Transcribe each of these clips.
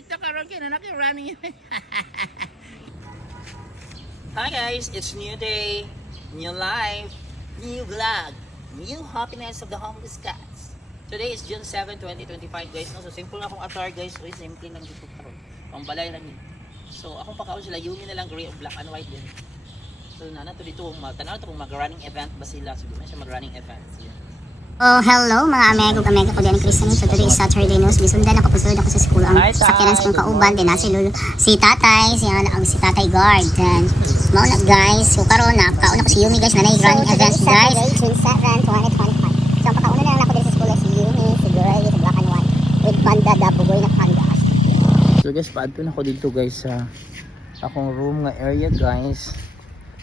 favorite na karon kaya na running. Hi guys, it's new day, new life, new vlog, new happiness of the homeless cats. Today is June 7, 2025 guys. No? So simple na akong attire guys. So simple lang dito karon. Pambalay lang yun. So akong pakaon sila, yun na lang gray o black and white din. So na to dito, tanaw to kung mag-running event ba sila. So na siya mag-running event. So, oh, hello mga amego ko din ni Kristen. So today is Saturday news. Bisundan ako pusulod ako sa school ang sakyanan sa kong kauban din si Lulu, si Tatay, si Tatay Guard. Then mao na guys. So karon na kauna ko si Yumi guys na running event guys. June 7, 2025. So pakauna na lang ako din sa school si Yumi, si Gray, si Black and White with Panda Dabugoy na Panda. So guys, paadto na ko dito guys sa akong room nga area guys.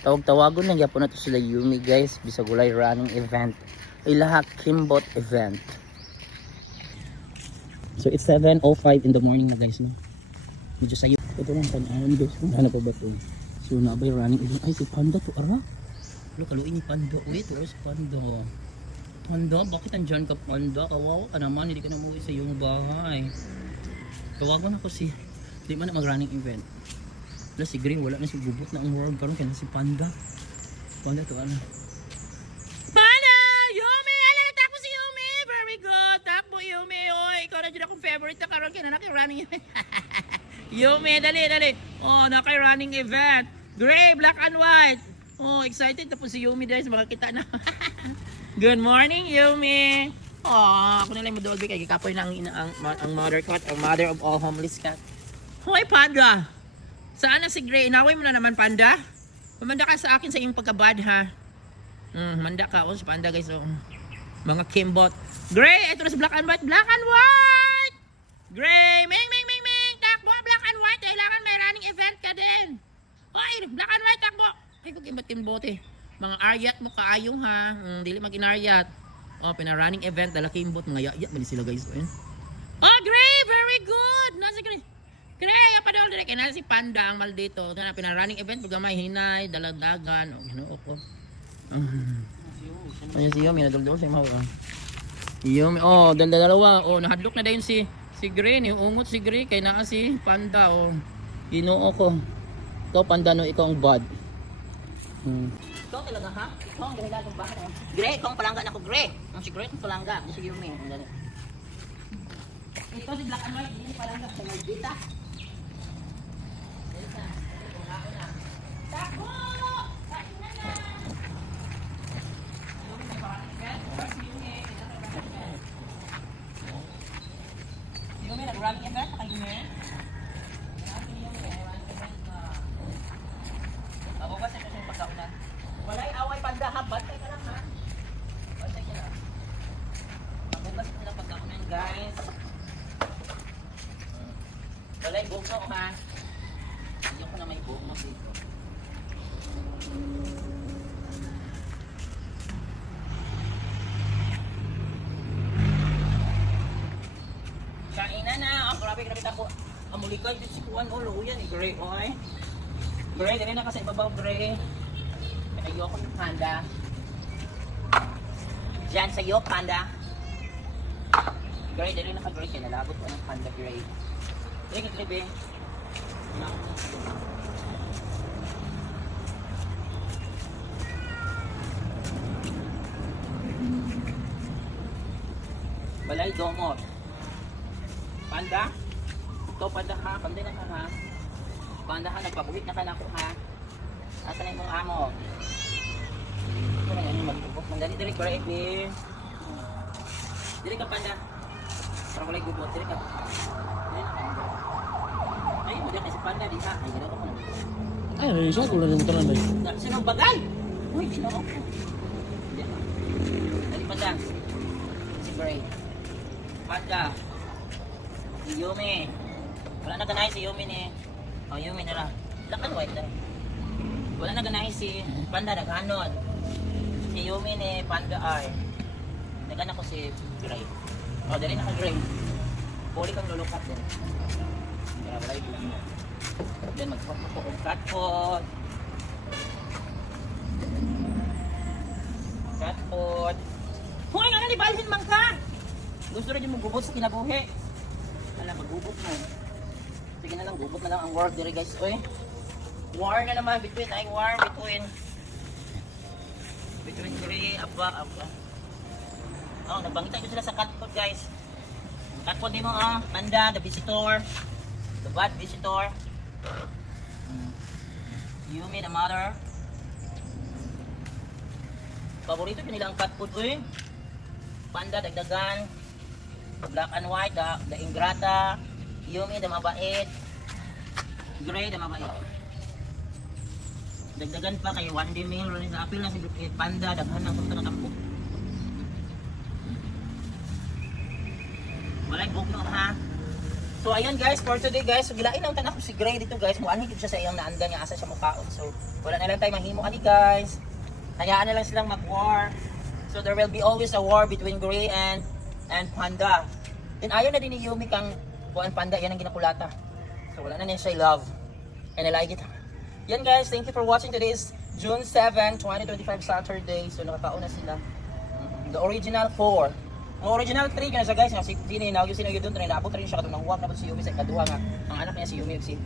Tawag-tawagon lang yapon na to sila Yumi guys, bisag walay running event. Ilaha Kimbot event. So it's 7:05 in the morning na guys. No? Medyo sayo. Ito lang tanawon guys. Kung ano pa ba ito? So nabay running event. Ay si Panda to ara. Look, kaluin ni Panda. Wait, where's Panda? Panda, bakit andyan ka Panda? Kawawa ka naman, hindi ka na umuwi sa iyong bahay. Tawagan ako si, di man na mag-running event. Wala si Green, wala na si Gubot na ang world karon kaya na si Panda. Panda to ano? Panda! Yumi! Alam, takbo si Yumi! Very good! Takbo Yumi! Oy, ikaw na dyan akong favorite na karon kaya na running event. Yumi, dali! Oh, running event. Gray, black and white. Oh, excited tapos si Yumi guys, makakita na. Good morning, Yumi! Oh, ako nalang madolby kay gikapoy na ang mother cat, ang mother of all homeless cat. Hoy, Panda! Saan na si Gray? Inaway mo na naman, Panda? Pamanda ka sa akin sa iyong pagkabad, ha? Manda ka. Si Panda, guys. Oh. Mga Kimbot. Gray! Ito na si Black and White. Black and White! Gray! Ming! Takbo! Black and White! Kailangan may running event ka din. Hoy! Black and White! Takbo! Ay, kung Kimbot eh. Mga aryat mo kaayong, ha? Dili mag-inaryat. Oh, pina-running event. Dala Kimbot. Mga yayat. Mali sila, guys. Oh, Gray! Very good! Nasa Gray. Gray! Padol dire kay na si Panda ang maldito. Ito na pina-running event. Pag may hinay, dalagdagan. O, ginoo ko. Ayan si Yumi. Naduldo sa imaw. Yumi. Oh, dalawa. Oh, nahadlok na dayon si Gray. Niungot si Gray. Kay naa si Panda. Oh, ginoo ko. Ikaw, Panda, no? Ikaw ang bad. Ikaw talaga, ha? Ikaw ang dahilan bahay. Gray, ikaw ang palangga na ko, Gray. Ang si Gray, ang palangga. Si Yumi. Ito si Black and White. Hindi palangga. Sa Maldita. Takbo! Yumi, nag-running event na kayo Yumi? Ako ba sa kasing pagkaunan? Walay away Panda ha, bantay ka lang ha? Bantay ka lang. Ako ba sa kasing pagkaunan guys? Walay bugno ha? Hindi ko na may bugno dito. Kainan na. Oh, grabe ako. Amulikay dito si Kuan. Oh, luyan ni Gray. Oy. Gray, dali na kasi ibabaw, Gray. Ayoko yung Panda. Diyan sa iyo, Panda. Gray, dali na ka, Gray. Kaya nalabot ko ng Panda, Gray. Dali ka, Gray, be. Balay Domot. Panda? Ito, Panda ha? Panda na ka ha? Panda ha? Nagpabuhit na ka na ako ha? Asa na yung amo? Ito na yan yung magtubok. Mandali ko rin eh. Dili ka Panda. Para walay gubot. Dili ka. Dili na Panda. Ay, mo dyan kasi Panda di ha? Ay, gano'n ako na. Ay, siya ko lang yung talan eh. Sinong bagay? Uy, gano'n ako. Dali Panda. Si Gray. Panda. Si Yumi. Wala na ganahin si Yumi ni. Oh, Yumi na lang. Black and White na. Wala na ganahin si Panda. Naghanod. Si Yumi ni Panda ay. Nagana ko si Gray. Oh, dali na ka Gray. Puli kang lulukat din. Kaya wala yung lang. Then mag-pot ko kung cut-pot. Cut-pot. Hoy, nga na libalhin man ka! Gusto rin yung magubot sa kinabuhi. Alam, magubot mo. sige na lang, gubot na lang ang war dire guys. Oy. War na naman between Gray, Aba. Oh, nagbangita ko sila sa cat food guys. Cat food mo Panda, the visitor. The bad visitor. Yumi, the mother. Paborito ko nila ang cat food, oy. Panda, dagdagan. Black and white, the ingrata. Yumi, the mabait. Gray, the mabait. Dagdagan pa kay one day meal. Apil na si Panda, daghan ng punta na takbo. Walay bugno ha. So ayun guys, for today guys, so gilain ang tanak ko si Gray dito guys. Muanhig siya sa iyang naandan nga asa siya mukaon. So wala na lang tayo mahimo ani guys. Hayaan na lang silang mag-war. So there will be always a war between Gray and Panda. Then ayaw na din ni Yumi kang kuan Panda, yan ang ginakulata. So wala na niya siya love. And I like it. Yan guys, thank you for watching today's June 7, 2025 Saturday. So nakakaon na sila. The original 4. Ang original 3 kana sa guys, nga si Dini na yung sinugid doon, naabot rin siya katong nanghuwag na si Yumi sa kaduha nga. Ang anak niya si Yumi si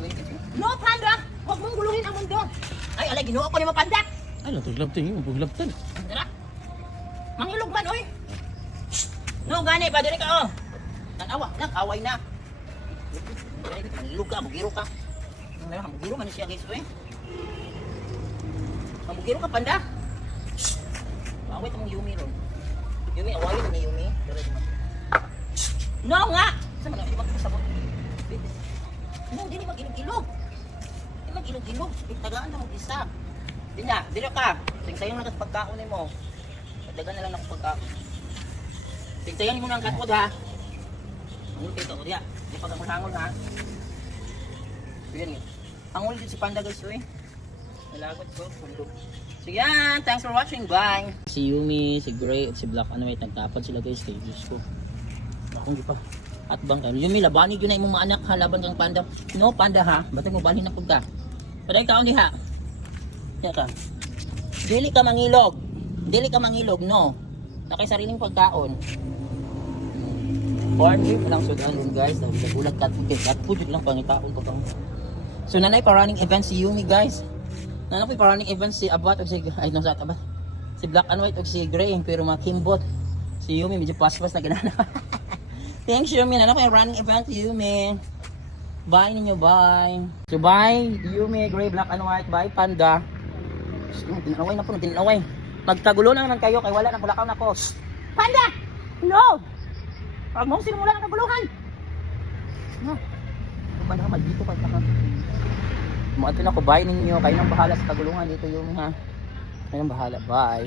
Wait. No Panda, wag mong guluhin ang mundo. Ay alay ginuo ko ni mo Panda. Ay, tuglabtin yun. Puglabtan. Dara. Mangilog man oy. No gani pa diri ka oh. Nag-away na. Mangilog ka, bugiro ka. Mugiro man siya guys oy. Mugiro ka Panda. Away ta mong Yumi ron. Yumi, away na ni Yumi. No nga! Saan mga ibang sabot? No, hindi mag-ilog-ilog. Hindi mag-ilog-ilog. Tagaan na mag-isa. Di na, dito ka. Tingsayon na kasi pagkaon mo. Dagan na lang ako pagkaon. Tingsayon mo na ang katod ha. Ang ulit ito, diya. Di pagkakul-hangol ha. So yan yun. Ang ulit si Panda guys eh. Nalagot ko, pundok. So yan, thanks for watching, bye! Si Yumi, si Gray, at si Black and White, nagtapad sila guys, kay Diyos ko. Akong di pa. At bang kayo, Yumi, labanig yun na imong mga anak ha, laban kang Panda. No, Panda ha, batang mo balhin na pagka. Paday kaon di ha. Yan ka. Dili ka mangilog, no. Nakay sariling pagkaon. Corn beef lang sudan din guys, nagulag cat food yun lang pangitaon ko bang. So nanay pa running event si Yumi guys. Nanay pa running event si Abat o si Abat. Si Black and White o si Gray pero makimbot. Si Yumi medyo paspas na ganana. Thanks Yumi, nanay pa running event si Yumi. Bye ninyo, bye. So bye Yumi, Gray, Black and White, bye Panda. Tinaway na po, tinaway. Magkagulo na naman kayo kay wala nang kulakaw na ko. Panda! No! Pag mo sinimula ng kaguluhan. No. Panda ka dito pa ka. Muadto na ko, bye ninyo. Kayo nang bahala sa kaguluhan dito yung ha. Kayo nang bahala, bye.